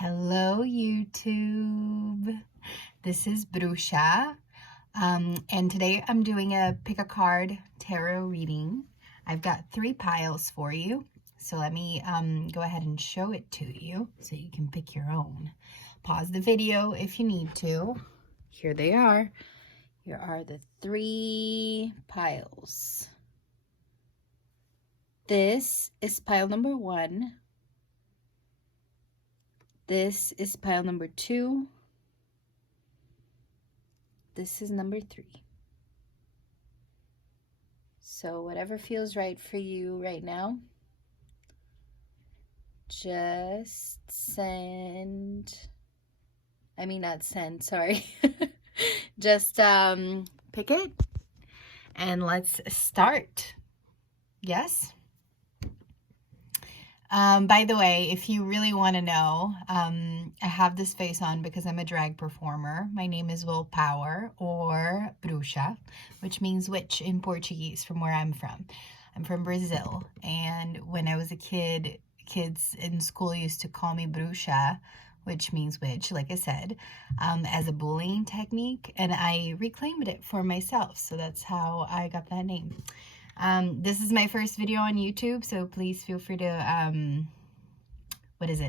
Hello YouTube, this is Brusha, and today I'm doing a pick a card tarot reading. I've got 3 piles for you, so let me go ahead and show it to you so you can pick your own. Pause the video if you need to. Here they are. Here are the 3 piles. This is pile number 1. This is pile number 2. This is number 3. So whatever feels right for you right now, just just pick it and let's start. Yes? By the way, if you really want to know, I have this face on because I'm a drag performer. My name is Willpower, or Bruxa, which means witch in Portuguese from where I'm from. I'm from Brazil, and when I was a kid, kids in school used to call me Bruxa, which means witch, like I said, as a bullying technique, and I reclaimed it for myself, so that's how I got that name. This is my first video on YouTube, so please feel free to,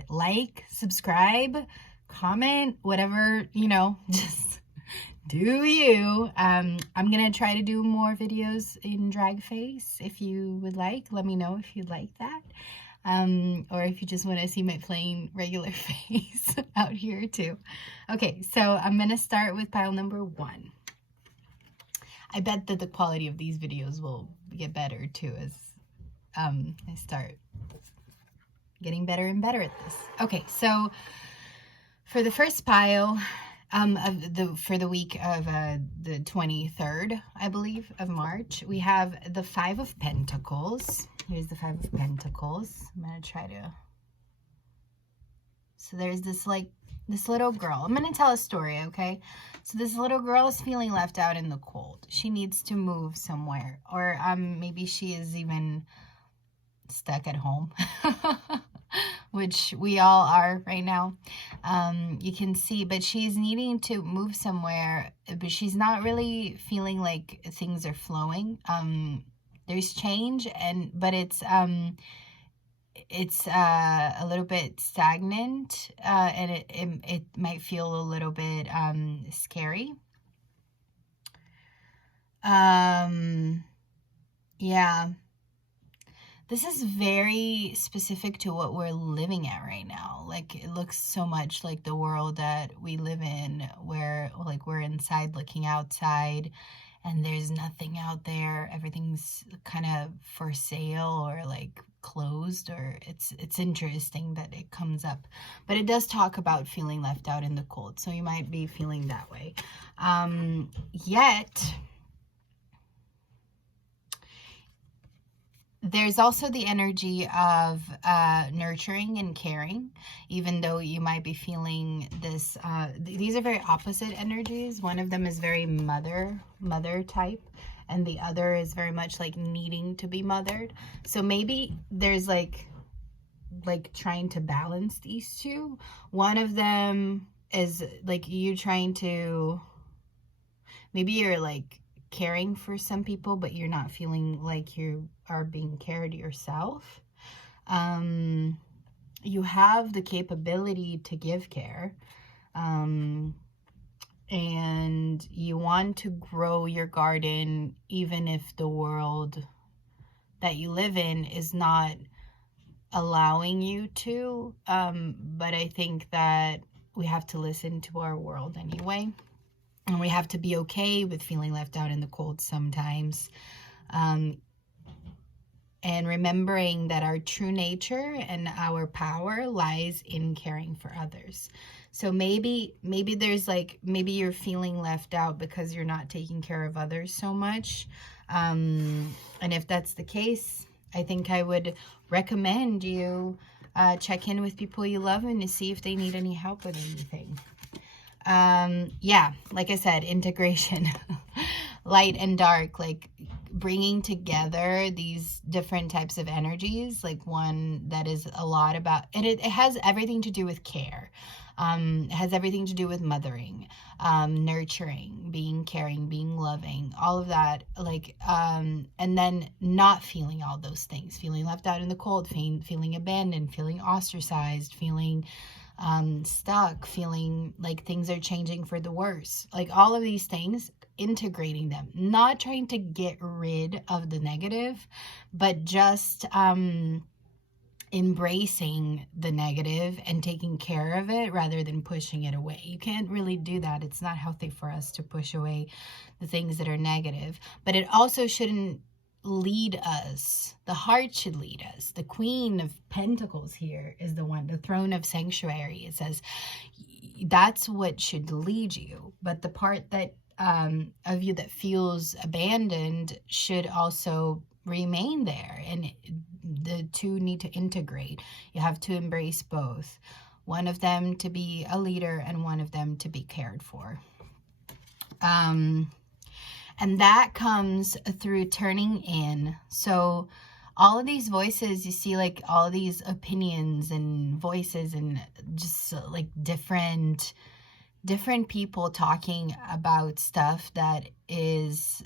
like, subscribe, comment, whatever, just do you. I'm going to try to do more videos in drag face. If you would like, let me know if you'd like that. Or if you just want to see my plain regular face out here too. Okay, so I'm going to start with pile number 1. I bet that the quality of these videos will get better too as I start getting better and better at this. Okay, so for the first pile for the week of the 23rd, I believe, of March, we have the 5 of Pentacles. Here's the 5 of Pentacles. I'm going to try to... So there's this little girl. I'm going to tell a story, okay? So this little girl is feeling left out in the cold. She needs to move somewhere. Or maybe she is even stuck at home, which we all are right now. You can see, but she's needing to move somewhere, but she's not really feeling like things are flowing. There's change, but it's a little bit stagnant, and it might feel a little bit scary. Yeah, this is very specific to what we're living at right now. Like, it looks so much like the world that we live in, where like we're inside looking outside and there's nothing out there. Everything's kind of for sale or like closed, or it's interesting that it comes up, but it does talk about feeling left out in the cold, so you might be feeling that way. Yet there's also the energy of nurturing and caring, even though you might be feeling this. These are very opposite energies. One of them is very mother type, and the other is very much like needing to be mothered. So maybe there's like trying to balance these two. One of them is like you trying to, maybe you're like caring for some people, but you're not feeling like you are being cared yourself. You have the capability to give care, and you want to grow your garden, even if the world that you live in is not allowing you to. But I think that we have to listen to our world anyway. And we have to be okay with feeling left out in the cold sometimes. And remembering that our true nature and our power lies in caring for others. So maybe there's maybe you're feeling left out because you're not taking care of others so much. And if that's the case, I think I would recommend you check in with people you love and to see if they need any help with anything. Yeah, like I said, integration, light and dark, like bringing together these different types of energies, like one that is a lot about, and it has everything to do with care. It has everything to do with mothering, nurturing, being caring, being loving, all of that. Like, and then not feeling all those things, feeling left out in the cold, feeling abandoned, feeling ostracized, feeling stuck, feeling like things are changing for the worse. Like all of these things, integrating them, not trying to get rid of the negative, but just embracing the negative and taking care of it rather than pushing it away. You can't really do that. It's not healthy for us to push away the things that are negative, but it also shouldn't lead us. The heart should lead us. The Queen of Pentacles here is the one, the throne of sanctuary. It says that's what should lead you, but the part that of you that feels abandoned should also remain there, and the two need to integrate. You have to embrace both, one of them to be a leader and one of them to be cared for. And that comes through turning in. So all of these voices, you see, like all of these opinions and voices and just like different people talking about stuff that is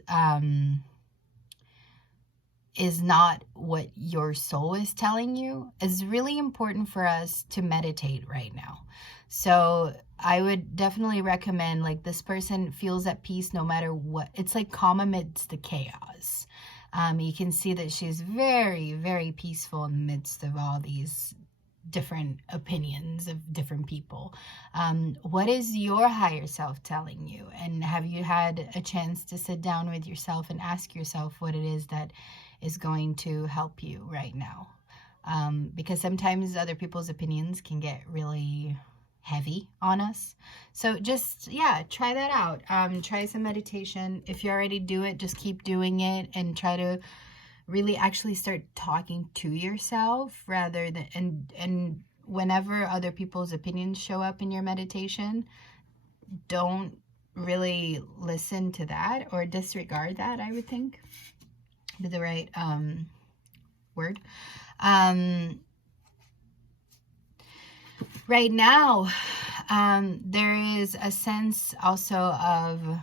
not what your soul is telling you. It's really important for us to meditate right now. So I would definitely recommend, like, this person feels at peace no matter what. It's like calm amidst the chaos. You can see that she's very, very peaceful in the midst of all these different opinions of different people. What is your higher self telling you? And have you had a chance to sit down with yourself and ask yourself what it is that is going to help you right now? Because sometimes other people's opinions can get really heavy on us. So just, yeah, try that out. Try some meditation. If you already do it, just keep doing it and try to really actually start talking to yourself rather than, and whenever other people's opinions show up in your meditation, don't really listen to that or disregard that, I would think, be the right word. Right now, there is a sense also of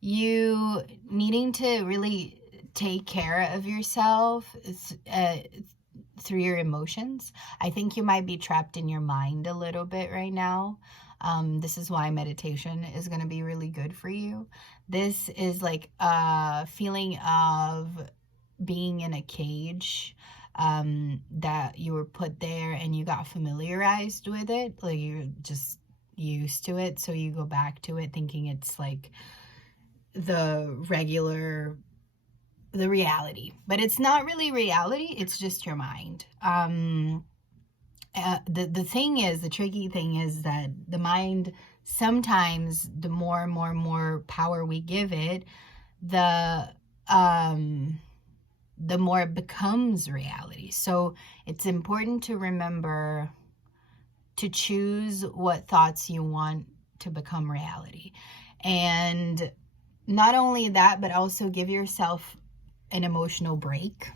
you needing to really take care of yourself through your emotions. I think you might be trapped in your mind a little bit right now. This is why meditation is going to be really good for you. This is like a feeling of being in a cage, that you were put there and you got familiarized with it. Like you're just used to it. So you go back to it thinking it's like the reality, but it's not really reality. It's just your mind. The thing is, the tricky thing is that the mind, sometimes the more and more power we give it, the more it becomes reality. So it's important to remember to choose what thoughts you want to become reality. And not only that, but also give yourself an emotional break.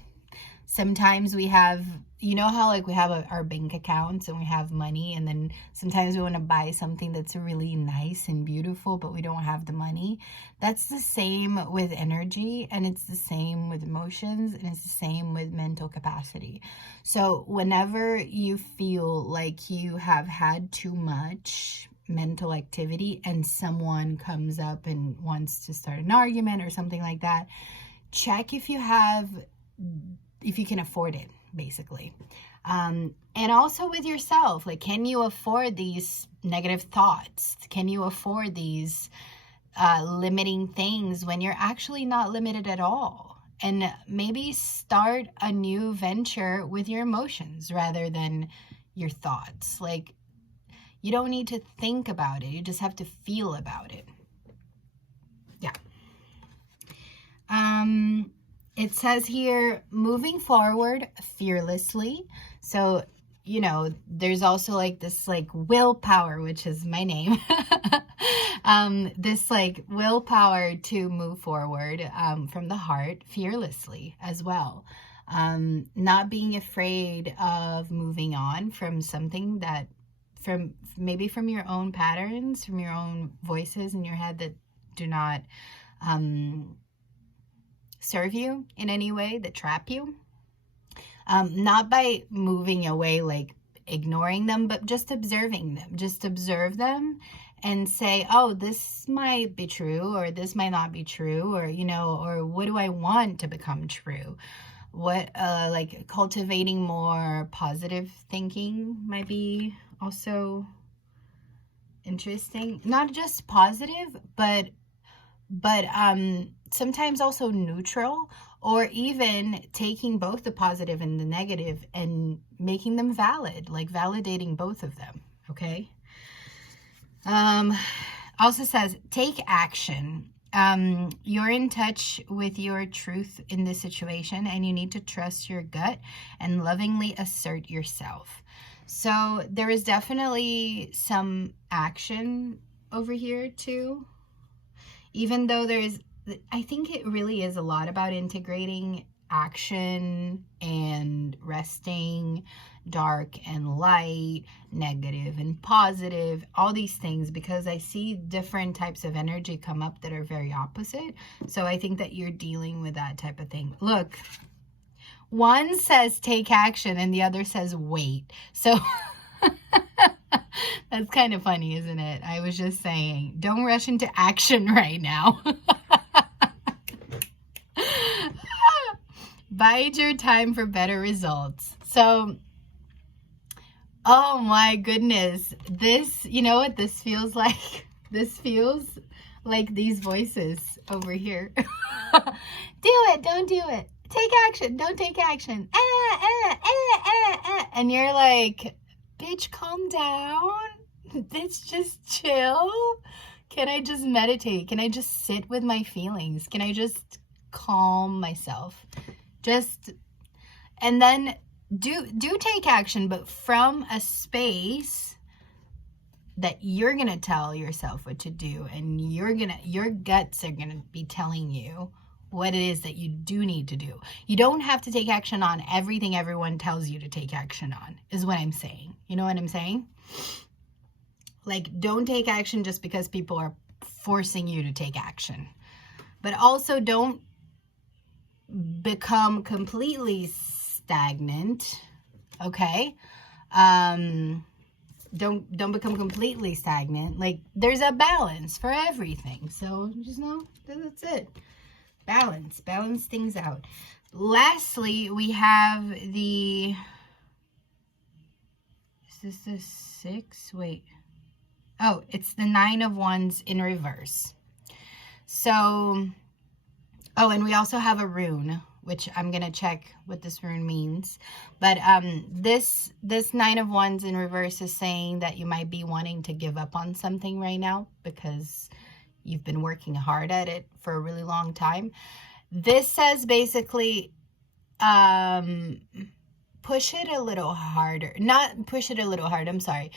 Sometimes we have, you know how like we have our bank accounts and we have money, and then sometimes we want to buy something that's really nice and beautiful, but we don't have the money. That's the same with energy, and it's the same with emotions, and it's the same with mental capacity. So whenever you feel like you have had too much mental activity and someone comes up and wants to start an argument or something like that, check if you can afford it, basically. And also with yourself, like, can you afford these negative thoughts? Can you afford these limiting things when you're actually not limited at all? And maybe start a new venture with your emotions rather than your thoughts. Like, you don't need to think about it. You just have to feel about it. Yeah. It says here, moving forward fearlessly. So you know, there's also like this like willpower, which is my name. This like willpower to move forward from the heart fearlessly as well. Not being afraid of moving on from something that maybe from your own patterns, from your own voices in your head that do not serve you in any way, that trap you. Not by moving away, like ignoring them, but just observing them. Just observe them and say, oh, this might be true, or this might not be true, or, you know, or what do I want to become true? What, like cultivating more positive thinking might be also interesting. Not just positive, but sometimes also neutral, or even taking both the positive and the negative and making them valid, like validating both of them. Okay. Also says, take action. You're in touch with your truth in this situation, and you need to trust your gut and lovingly assert yourself. So there is definitely some action over here too. Even though I think it really is a lot about integrating action and resting, dark and light, negative and positive, all these things, because I see different types of energy come up that are very opposite. So I think that you're dealing with that type of thing. Look, one says take action and the other says wait. So that's kind of funny, isn't it? I was just saying, don't rush into action right now. Bide your time for better results. So, oh my goodness, this, you know what this feels like? This feels like these voices over here. Do it, don't do it. Take action, don't take action. And you're like, bitch, calm down. Bitch, just chill. Can I just meditate? Can I just sit with my feelings? Can I just calm myself? And then do take action, but from a space that you're gonna tell yourself what to do, and your guts are gonna be telling you what it is that you do need to do. You don't have to take action on everything everyone tells you to take action on, is what I'm saying. You know what I'm saying? Like, don't take action just because people are forcing you to take action. But also don't become completely stagnant, okay? Don't become completely stagnant. Like, there's a balance for everything. So just know that's it. Balance things out. Lastly, we have the, is this the 6? Wait. Oh, it's the 9 of Wands in reverse. So, oh, and we also have a rune, which I'm going to check what this rune means. But this 9 of Wands in reverse is saying that you might be wanting to give up on something right now because you've been working hard at it for a really long time. This says basically, push it a little harder. Not push it a little hard, I'm sorry.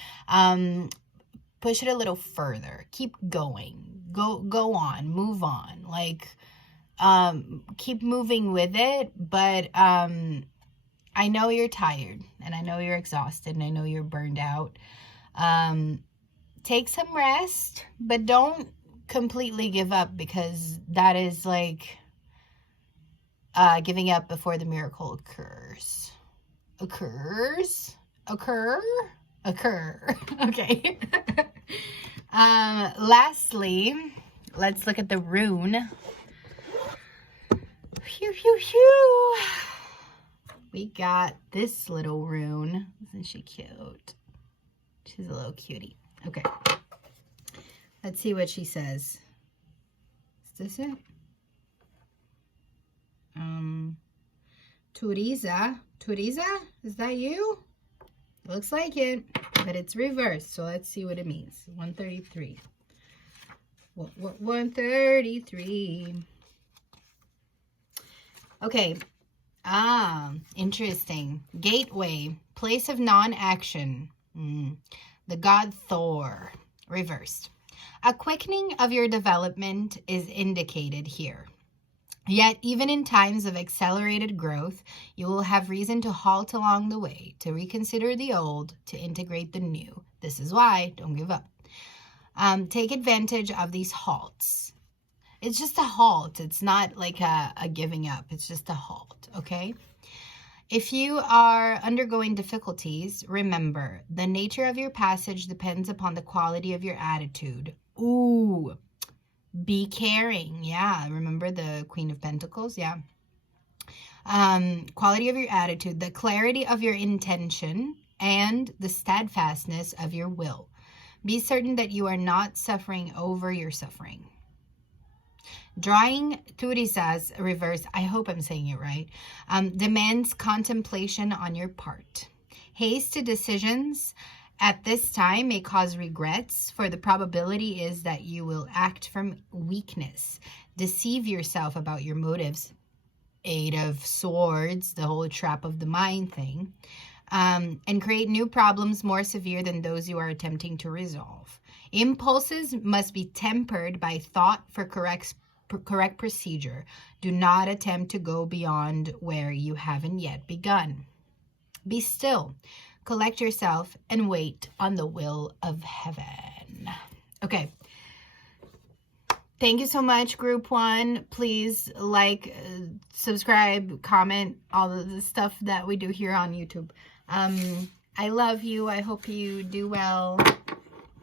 Push it a little further. Keep going. Go on. Move on. Like, keep moving with it. But I know you're tired. And I know you're exhausted. And I know you're burned out. Take some rest. But don't completely give up. Because that is like giving up before the miracle occurs. Occur. Okay. Lastly, let's look at the rune. Phew. We got this little rune. Isn't she cute? She's a little cutie. Okay. Let's see what she says. Is this it? Turiza? Is that you? Looks like it, but it's reversed. So let's see what it means. 133. 133. Okay. Interesting. Gateway, place of non-action. The god Thor, reversed. A quickening of your development is indicated here. Yet, even in times of accelerated growth, you will have reason to halt along the way, to reconsider the old, to integrate the new. This is why, don't give up. Take advantage of these halts. It's just a halt. It's not like a giving up. It's just a halt, okay? If you are undergoing difficulties, remember, the nature of your passage depends upon the quality of your attitude. Ooh, be caring. Yeah, remember the Queen of Pentacles? Yeah. Quality of your attitude, the clarity of your intention, and the steadfastness of your will. Be certain that you are not suffering over your suffering. Drawing Turisas reverse, I hope I'm saying it right, demands contemplation on your part. Haste to decisions at this time may cause regrets, for the probability is that you will act from weakness. Deceive yourself about your motives. Eight of Swords, the whole trap of the mind thing, and create new problems more severe than those you are attempting to resolve. Impulses must be tempered by thought for correct procedure. Do not attempt to go beyond where you haven't yet begun. Be still, collect yourself, and wait on the will of heaven. Okay. Thank you so much, Group 1. Please like, subscribe, comment, all of the stuff that we do here on YouTube. I love you. I hope you do well.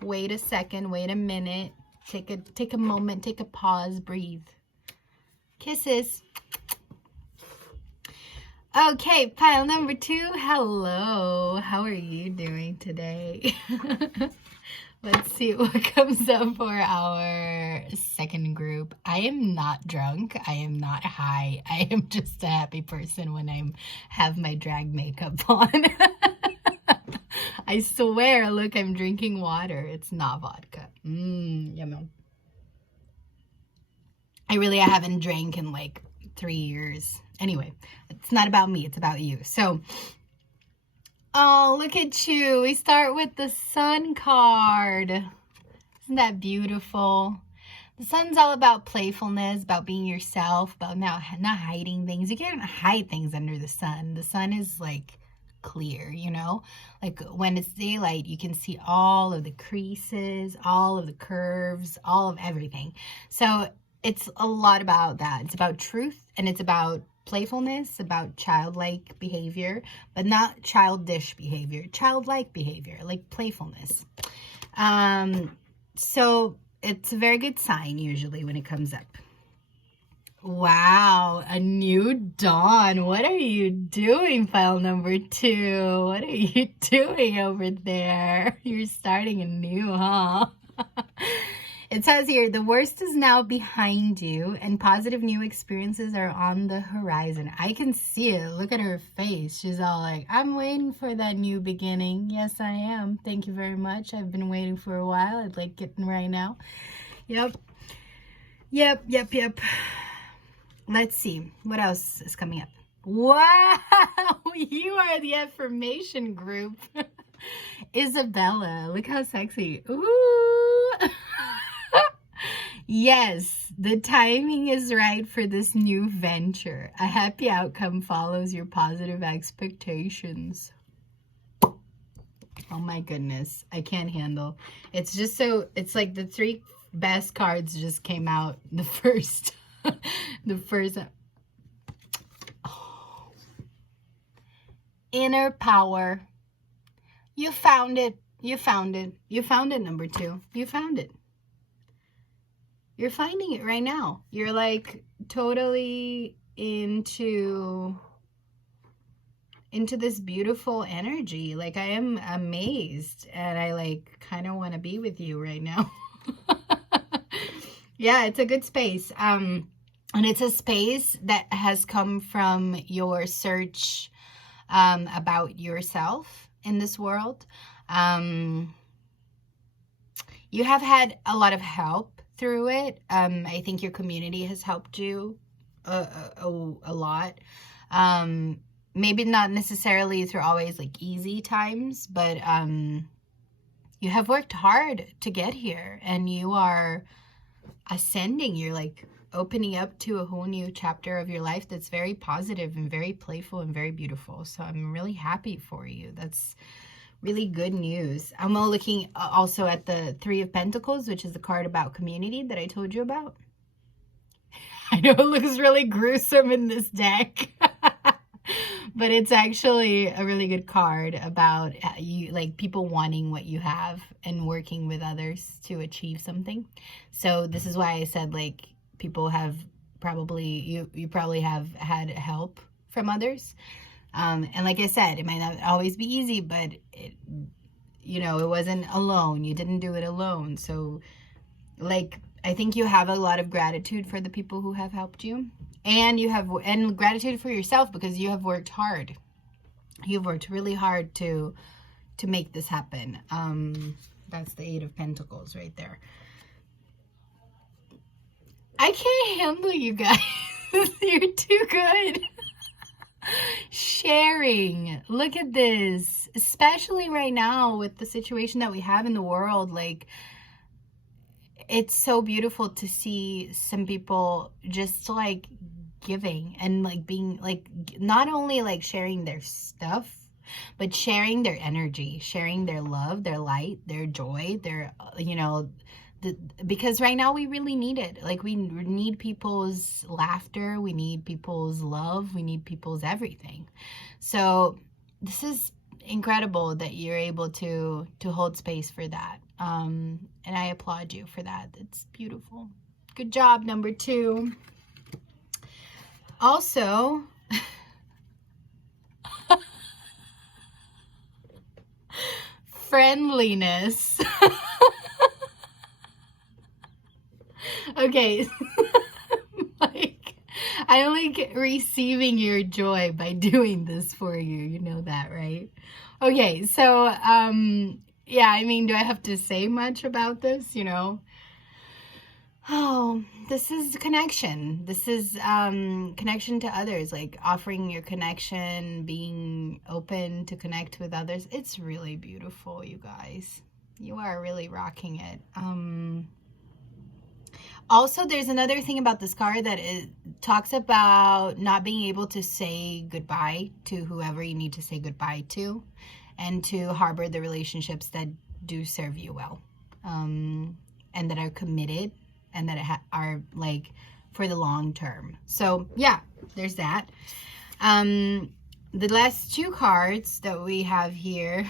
Wait a second. Wait a minute. Take a moment. Take a pause. Breathe. Kisses. Okay, pile number 2. Hello. How are you doing today? Let's see what comes up for our second group. I am not drunk. I am not high. I am just a happy person when I have my drag makeup on. I swear, look, I'm drinking water. It's not vodka. Yummy. I haven't drank in like 3 years. Anyway, it's not about me. It's about you. So, oh, look at you. We start with the Sun card. Isn't that beautiful? The Sun's all about playfulness, about being yourself, about not hiding things. You can't hide things under the sun. The sun is like clear, you know? Like when it's daylight, you can see all of the creases, all of the curves, all of everything. So it's a lot about that. It's about truth, and it's about playfulness, about childlike behavior, but not childish behavior, childlike behavior, like playfulness. So it's a very good sign usually when it comes up. Wow, a new dawn. What are you doing, pile number 2? What are you doing over there? You're starting anew, huh? It says here, the worst is now behind you and positive new experiences are on the horizon. I can see it. Look at her face. She's all like, I'm waiting for that new beginning. Yes, I am. Thank you very much. I've been waiting for a while. I'd like it right now. Yep. Let's see. What else is coming up? Wow. You are the affirmation group. Isabella. Look how sexy. Ooh. Yes, the timing is right for this new venture. A happy outcome follows your positive expectations. Oh my goodness, I can't handle. It's just so, it's like the 3 best cards just came out. The first, oh. Inner power. You found it. You found it. You found it, number 2. You found it. You're finding it right now. You're like totally into this beautiful energy. Like I am amazed, and I like kind of want to be with you right now. Yeah, it's a good space. And it's a space that has come from your search about yourself in this world. You have had a lot of help through it. I think your community has helped you a lot. Maybe not necessarily through always like easy times, but you have worked hard to get here, and you are ascending. You're like opening up to a whole new chapter of your life that's very positive and very playful and very beautiful. So I'm really happy for you. That's really good news. I'm looking also at the Three of Pentacles, which is the card about community that I told you about. I know it looks really gruesome in this deck, but it's actually a really good card about you, like people wanting what you have and working with others to achieve something. So this is why I said like people have probably, you probably have had help from others. And like I said, it might not always be easy, but it, you know, it wasn't alone. You didn't do it alone. So like, I think you have a lot of gratitude for the people who have helped you, and you have, and gratitude for yourself because you have worked hard. You've worked really hard to make this happen. That's the Eight of Pentacles right there. I can't handle you guys. You're too good. Sharing. Look at this. Especially right now with the situation that we have in the world, like, it's so beautiful to see some people just like giving and like being like, not only like sharing their stuff, but sharing their energy, sharing their love, their light, their joy, their, you know, because right now we really need it. Like we need people's laughter. We need people's love. We need people's everything. So this is incredible that you're able to hold space for that. And I applaud you for that. It's beautiful. Good job, number 2. Also, friendliness. Okay. Like, I like receiving your joy by doing this for you. You know that, right? Okay, so, yeah, I mean, do I have to say much about this, you know? Oh, this is connection. This is connection to others, like offering your connection, being open to connect with others. It's really beautiful, you guys. You are really rocking it. Also, there's another thing about this card that it talks about not being able to say goodbye to whoever you need to say goodbye to, and to harbor the relationships that do serve you well, and that are committed, and that are like for the long term. So yeah, there's that. The last 2 cards that we have here,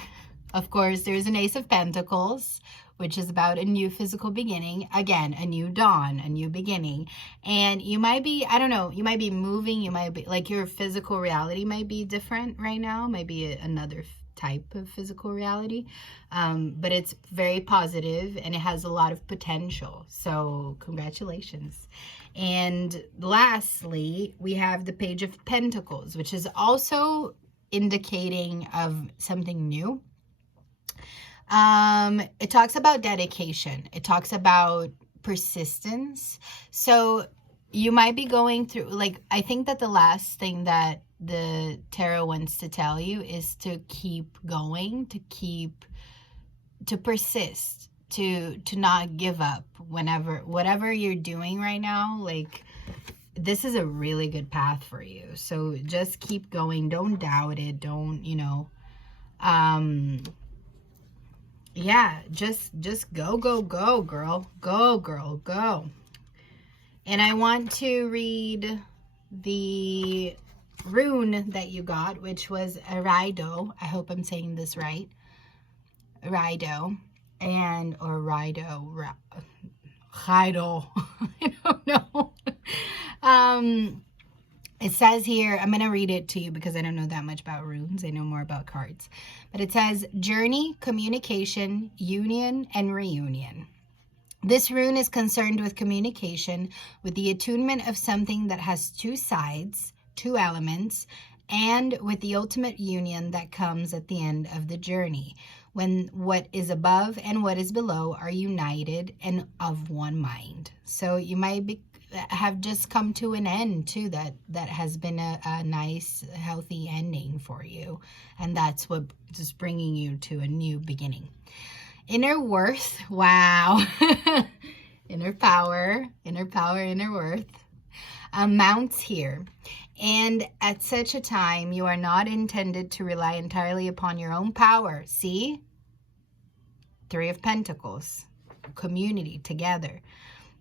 of course, there's an Ace of Pentacles, which is about a new physical beginning. Again, a new dawn, a new beginning. And you might be, I don't know, you might be moving, you might be, like your physical reality might be different right now, might be another type of physical reality. But it's very positive and it has a lot of potential. So congratulations. And lastly, we have the Page of Pentacles, which is also indicating of something new. It talks about dedication. It talks about persistence. So you might be going through, like, I think that the last thing that the tarot wants to tell you is to keep going, to persist, to not give up whatever you're doing right now. Like, this is a really good path for you. So just keep going. Don't doubt it. Don't, you know, yeah, just go, go, go, girl. Go, girl, go. And I want to read the rune that you got, which was Ricardo. I hope I'm saying this right. Ricardo. And, or Ricardo. Ricardo. I don't know. It says here, I'm going to read it to you because I don't know that much about runes. I know more about cards. But it says, journey, communication, union, and reunion. This rune is concerned with communication, with the attunement of something that has 2 sides, 2 elements, and with the ultimate union that comes at the end of the journey, when what is above and what is below are united and of one mind. So you might be have just come to an end too, that has been a nice, healthy ending for you. And that's what just bringing you to a new beginning. Inner worth. Wow. Inner power, inner worth. Mounts here. And at such a time, you are not intended to rely entirely upon your own power. See? Three of Pentacles. Community together.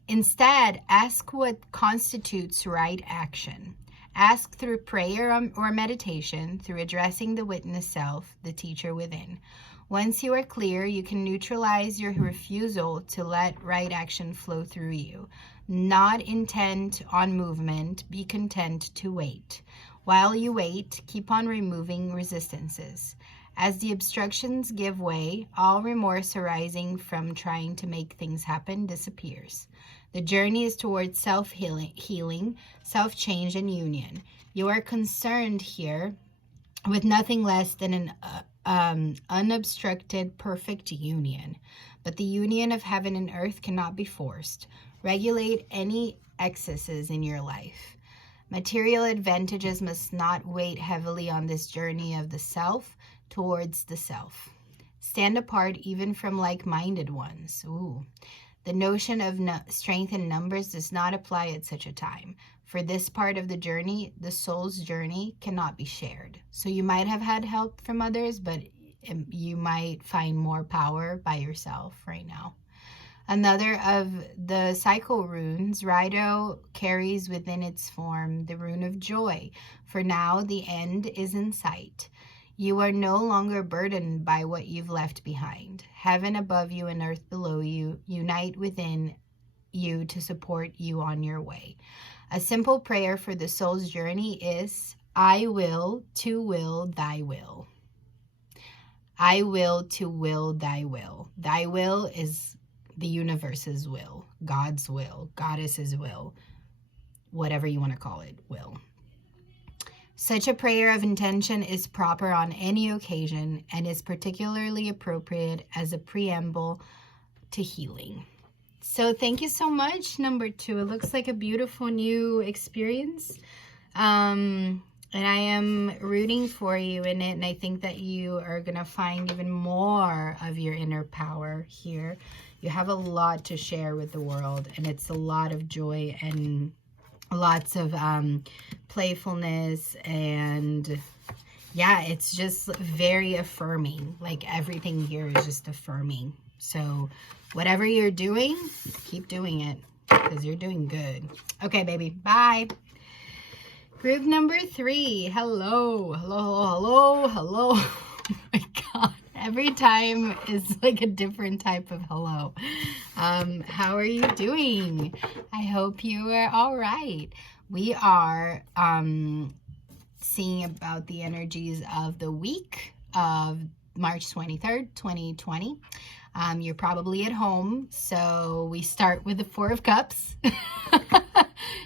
Instead, ask what constitutes right action. Ask through prayer or meditation, through addressing the witness self, the teacher within. Once you are clear, you can neutralize your refusal to let right action flow through you. Not intent on movement, be content to wait. While you wait, keep on removing resistances. As the obstructions give way, all remorse arising from trying to make things happen disappears. The journey is towards self-healing, self-change, and union. You are concerned here with nothing less than an unobstructed, perfect union. But the union of heaven and earth cannot be forced. Regulate any excesses in your life. Material advantages must not weigh heavily on this journey of the self towards the self. Stand apart even from like-minded ones. Ooh. The notion of strength in numbers does not apply at such a time. For this part of the journey, the soul's journey cannot be shared. So you might have had help from others, but you might find more power by yourself right now. Another of the cycle runes, Ricardo, carries within its form the rune of joy. For now, the end is in sight. You are no longer burdened by what you've left behind. Heaven above you and earth below you unite within you to support you on your way. A simple prayer for the soul's journey is, I will to will thy will. I will to will thy will. Thy will is the universe's will, God's will, Goddess's will, whatever you want to call it, will. Such a prayer of intention is proper on any occasion and is particularly appropriate as a preamble to healing. So thank you so much, number 2. It looks like a beautiful new experience. And I am rooting for you in it. And I think that you are going to find even more of your inner power here. You have a lot to share with the world. And it's a lot of joy and lots of playfulness, and yeah, it's just very affirming. Like everything here is just affirming. So whatever you're doing, keep doing it because you're doing good. Okay, baby, bye. Group number 3. Hello, hello, hello, hello. Oh my God. Every time is like a different type of hello. How are you doing? I hope you are all right. We are seeing about the energies of the week of March 23rd, 2020. You're probably at home, so we start with the 4 of Cups.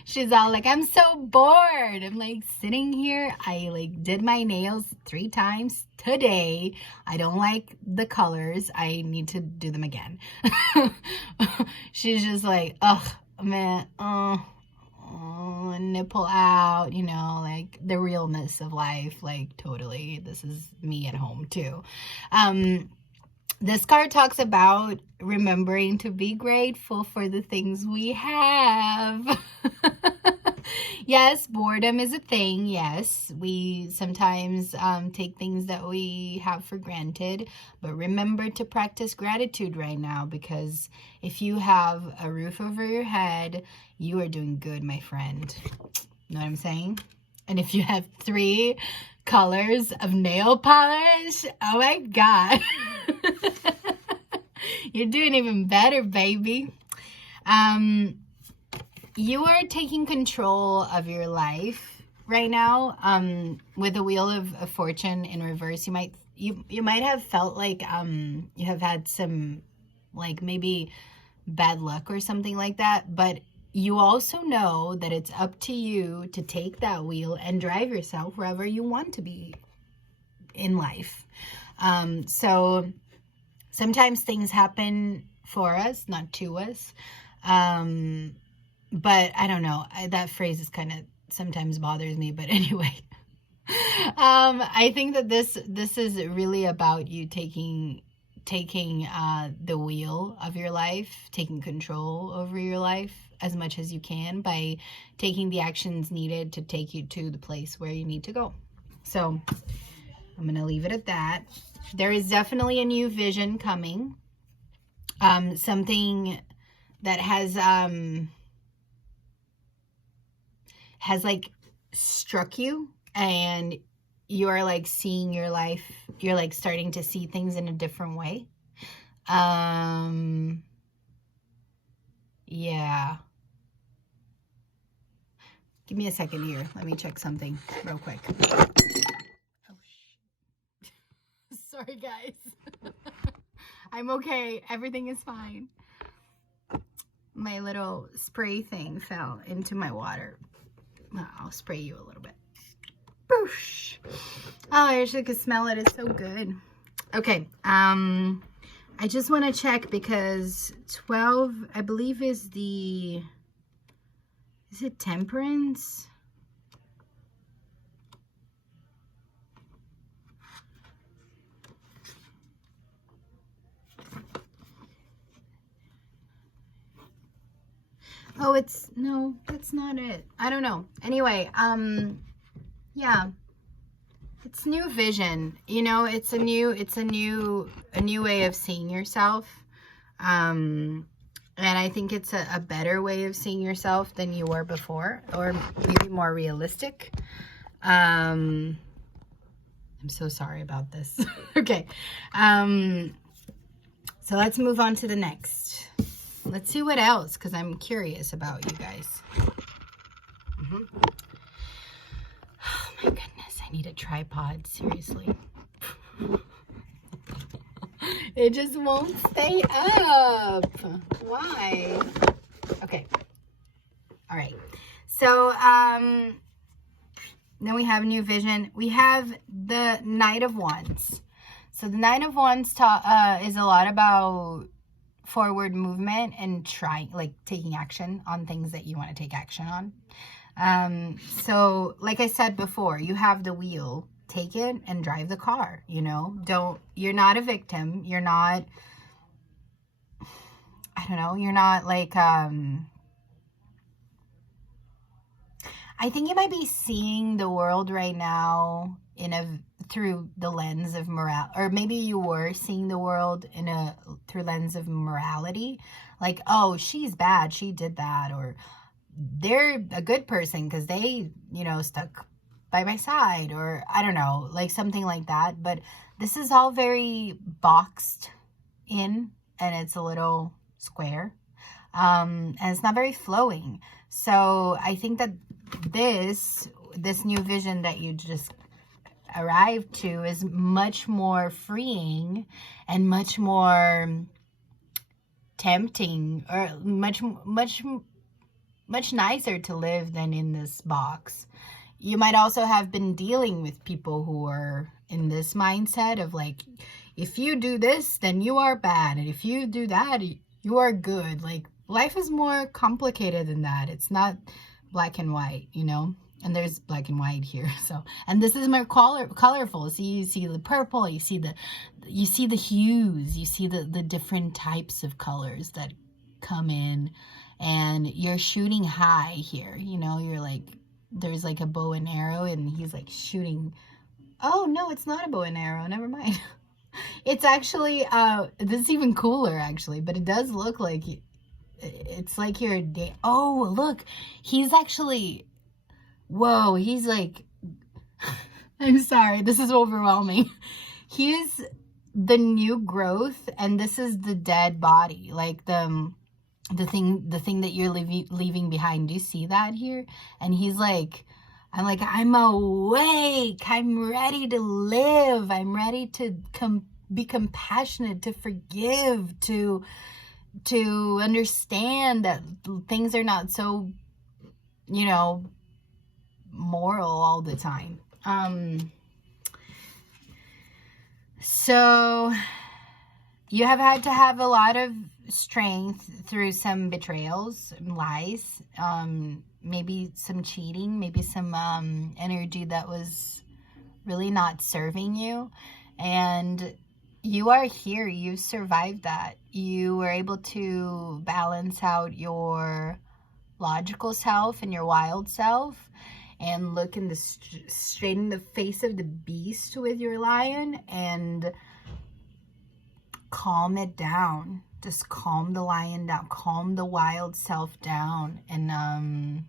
She's all like, I'm so bored. I'm like sitting here. I like did my nails 3 times today. I don't like the colors. I need to do them again. She's just like, ugh, man, nipple out, you know, like the realness of life. Like totally, this is me at home too. This card talks about remembering to be grateful for the things we have. Yes, boredom is a thing. Yes, we sometimes take things that we have for granted. But remember to practice gratitude right now, because if you have a roof over your head, you are doing good, my friend. You know what I'm saying? And if you have 3 colors of nail polish, oh my God. You're doing even better, baby. You are taking control of your life right now. With the Wheel of Fortune in reverse, you might have felt like you have had some like maybe bad luck or something like that, but you also know that it's up to you to take that wheel and drive yourself wherever you want to be in life. So sometimes things happen for us, not to us. But I don't know. That phrase is kind of sometimes bothers me. But anyway, I think that this is really about you taking the wheel of your life, taking control over your life as much as you can by taking the actions needed to take you to the place where you need to go. So I'm going to leave it at that. There is definitely a new vision coming. Something that has like struck you, and you are like seeing your life, you're like starting to see things in a different way. Yeah. Give me a second here. Let me check something real quick. Oh, sorry, guys. I'm okay. Everything is fine. My little spray thing fell into my water. I'll spray you a little bit. Boosh. Oh, I wish I could smell it. It's so good. Okay. I just want to check because 12, I believe, is it temperance? Oh, no, that's not it. I don't know. Anyway, yeah. It's new vision. You know, it's a new way of seeing yourself. And I think it's a better way of seeing yourself than you were before, or maybe more realistic. I'm so sorry about this. Okay. So let's move on to the next. Let's see what else, because I'm curious about you guys. Oh my goodness, I need a tripod, seriously. It just won't stay up. Why? Okay. All right. So, then we have new vision. We have the Knight of Wands. So the Knight of Wands is a lot about forward movement and taking action on things that you want to take action on. So like I said before, you have the wheel. Take it and drive the car, you know. You're not a victim. You're not, I don't know, you're not like, I think you might be seeing the world right now through the lens of morality, or maybe you were seeing the world through lens of morality, like, oh, she's bad, she did that, or they're a good person because they, you know, stuck by my side, or I don't know, like something like that. But this is all very boxed in, and it's a little square, and it's not very flowing. So I think that this new vision that you just arrived to is much more freeing and much more tempting, or much nicer to live than in this box. You might also have been dealing with people who are in this mindset of like, if you do this, then you are bad, and if you do that, you are good. Like, life is more complicated than that. It's not black and white, you know. And there's black and white here. So, and this is more colorful. See, you see the purple, you see the hues, you see the different types of colors that come in, and you're shooting high here. You know, you're like, there's like a bow and arrow, and he's like shooting. Oh no, it's not a bow and arrow. Never mind. It's actually this is even cooler actually, but it does look like it's like your day. Oh, look, he's actually. Whoa, he's like, I'm sorry, this is overwhelming. He is the new growth, and this is the dead body, like the thing that you're leaving behind. Do you see that here? And he's like, I'm awake, I'm ready to live, I'm ready to be compassionate, to forgive, to understand that things are not so, you know, moral all the time. So You have had to have a lot of strength through some betrayals, lies, maybe some cheating, maybe some energy that was really not serving you. And you are here. You've survived that. You were able to balance out your logical self and your wild self and look in the straight in the face of the beast with your lion and calm it down. Just calm the lion down, calm the wild self down, and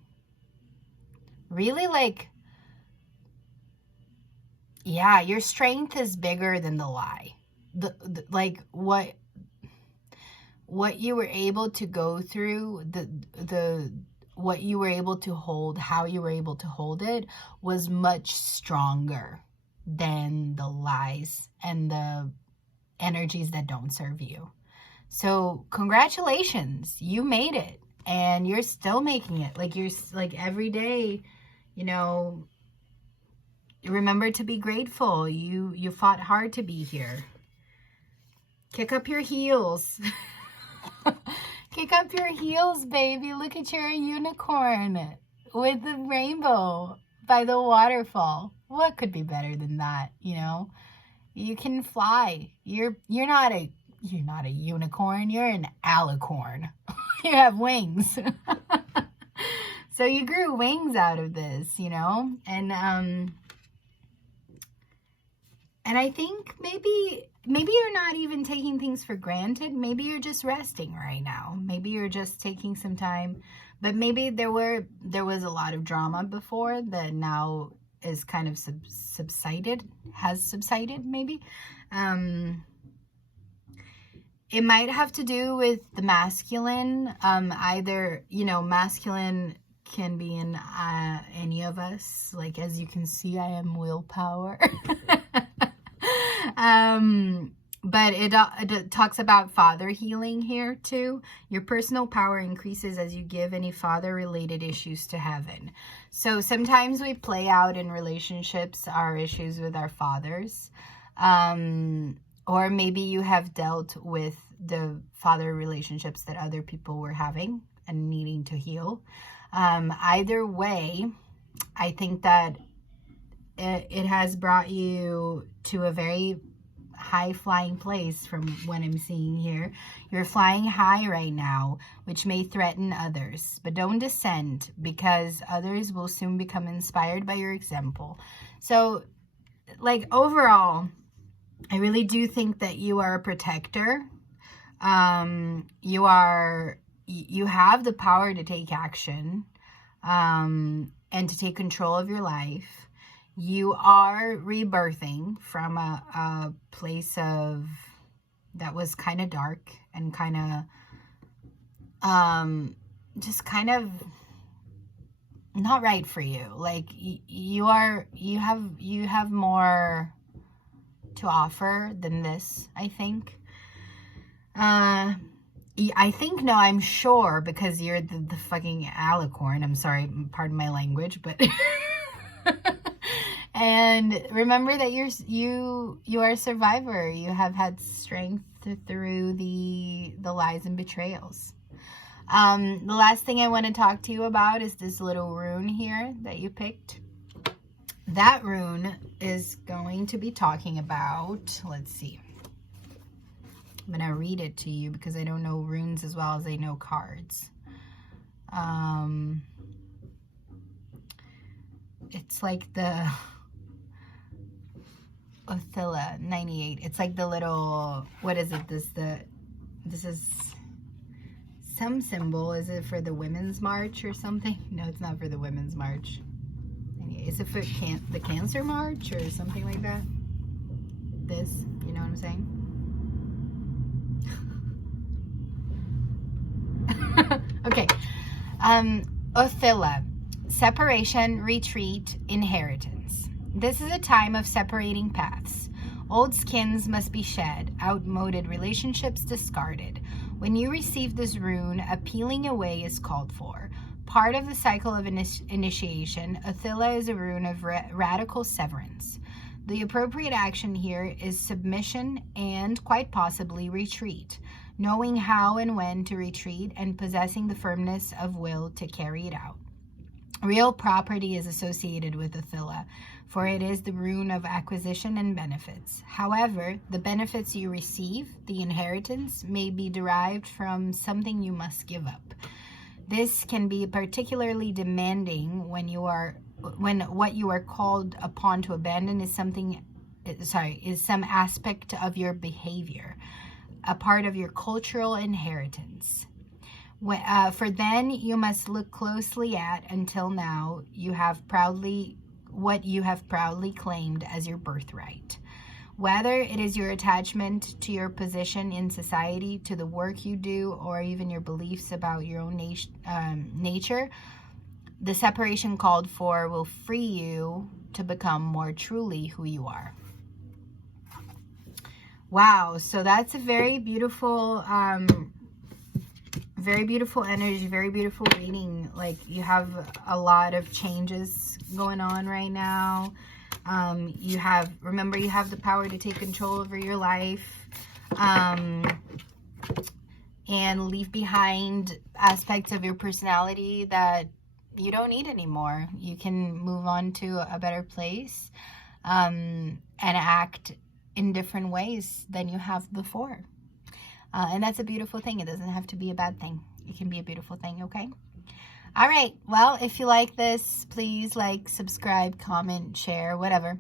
really, like, yeah, your strength is bigger than the lie. Like what you were able to go through, what you were able to hold, how you were able to hold it was much stronger than the lies and the energies that don't serve you. So congratulations, you made it, and you're still making it. Like, you're like, every day, you know, remember to be grateful. You fought hard to be here. Kick up your heels. Kick up your heels, baby. Look at your unicorn with the rainbow by the waterfall. What could be better than that, you know? You can fly. You're not a unicorn. You're an alicorn. You have wings. So you grew wings out of this, you know? And I think maybe you're not even taking things for granted. Maybe you're just resting right now. Maybe you're just taking some time. But maybe there was a lot of drama before that now is kind of has subsided maybe. It might have to do with the masculine. Either, you know, masculine can be in any of us. Like, as you can see, I am willpower. But it talks about father healing here too. Your personal power increases as you give any father-related issues to heaven. So sometimes we play out in relationships our issues with our fathers. Or maybe you have dealt with the father relationships that other people were having and needing to heal. Either way, I think that it has brought you to a very high-flying place from what I'm seeing here. You're flying high right now, which may threaten others. But don't descend, because others will soon become inspired by your example. So, like, overall, I really do think that you are a protector. You have the power to take action, and to take control of your life. You are rebirthing from a place of that was kind of dark and kind of just kind of not right for you. Like, you have more to offer than this, I think. I'm sure, because you're the fucking alicorn. I'm sorry, pardon my language, but and remember that you are a survivor. You have had strength through the lies and betrayals. The last thing I want to talk to you about is this little rune here that you picked. That rune is going to be talking about, let's see. I'm going to read it to you because I don't know runes as well as I know cards. It's like the Othilla 98. It's like the little, what is it? This is some symbol. Is it for the Women's March or something? No, it's not for the Women's March. Is it for the Cancer March or something like that? This, you know what I'm saying? Okay. Othilla. Separation, retreat, inheritance. This is a time of separating paths. Old skins must be shed, outmoded relationships discarded. When you receive this rune, a peeling away is called for. Part of the cycle of initiation, Othilla is a rune of radical severance. The appropriate action here is submission and quite possibly retreat, knowing how and when to retreat and possessing the firmness of will to carry it out. Real property is associated with Athila, for it is the rune of acquisition and benefits. However, the benefits you receive, the inheritance, may be derived from something you must give up. This can be particularly demanding when what you are called upon to abandon is some aspect of your behavior, a part of your cultural inheritance. For then you must look closely at, until now, what you have proudly claimed as your birthright. Whether it is your attachment to your position in society, to the work you do, or even your beliefs about your own nature, the separation called for will free you to become more truly who you are. Wow, so that's a very beautiful energy, very beautiful reading. Like, you have a lot of changes going on right now. Remember, you have the power to take control over your life, and leave behind aspects of your personality that you don't need anymore. You can move on to a better place, and act in different ways than you have before. And that's a beautiful thing. It doesn't have to be a bad thing. It can be a beautiful thing, okay? All right. Well, if you like this, please like, subscribe, comment, share, whatever.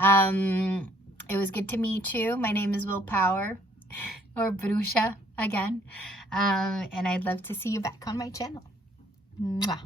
It was good to meet you. My name is Willpower, or Brusha again. And I'd love to see you back on my channel. Mwah.